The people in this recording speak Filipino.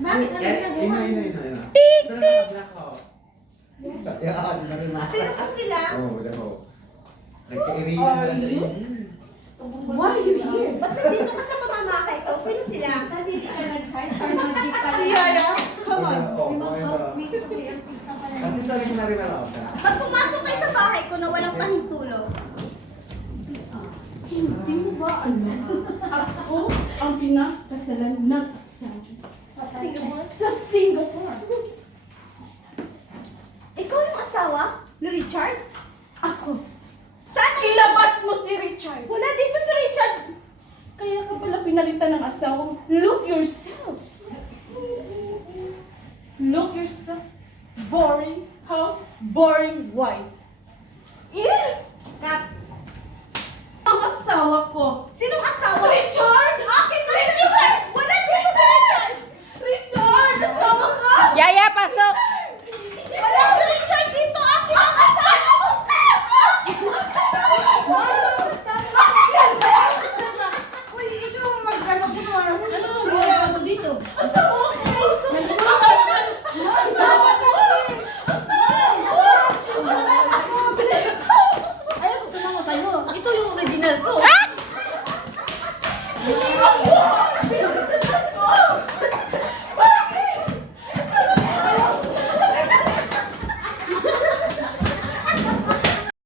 Bakit? Ano ginagawa? Ina. Ito na naka-black ho. Yan, narinig. Sino po sila? Oo, dako. Nagka-iriyan na rin. Why are you here? Ba't nandito ka sa pamamahay ko? Sino sila? Hindi ka nag-size or magic ka lang. Yaya, come on. Yung mga housemate ko, may artista pa lang. At isa rin na rin ako. Ba't pumasok kayo sa bahay ko na walang pahintulog? Hindi mo ba alam? Ako ang pinakasalan ng asawa sa Singapore. Ikaw yung asawa ni Richard? Ako. Saan ang Ilabas mo si Richard. Wala dito si Richard! Kaya ka pala pinalitan ng asawa. Look yourself. Look yourself. Boring house, boring wife. Kat, Ang asawa ko. sinong asawa? Richard! Akin na si Richard! Wala dito si Richard! Richard! Asawa ka! Yaya, pasok! Wala si Richard dito! Akin ang asawa! Uy, ikaw mag-ano ko na. Ano ang ginagawa mo dito? Asawa ko! Asawa ko, please! Ayaw ko sumama sa'yo. Ito yung original ko. Hindi ka buhay!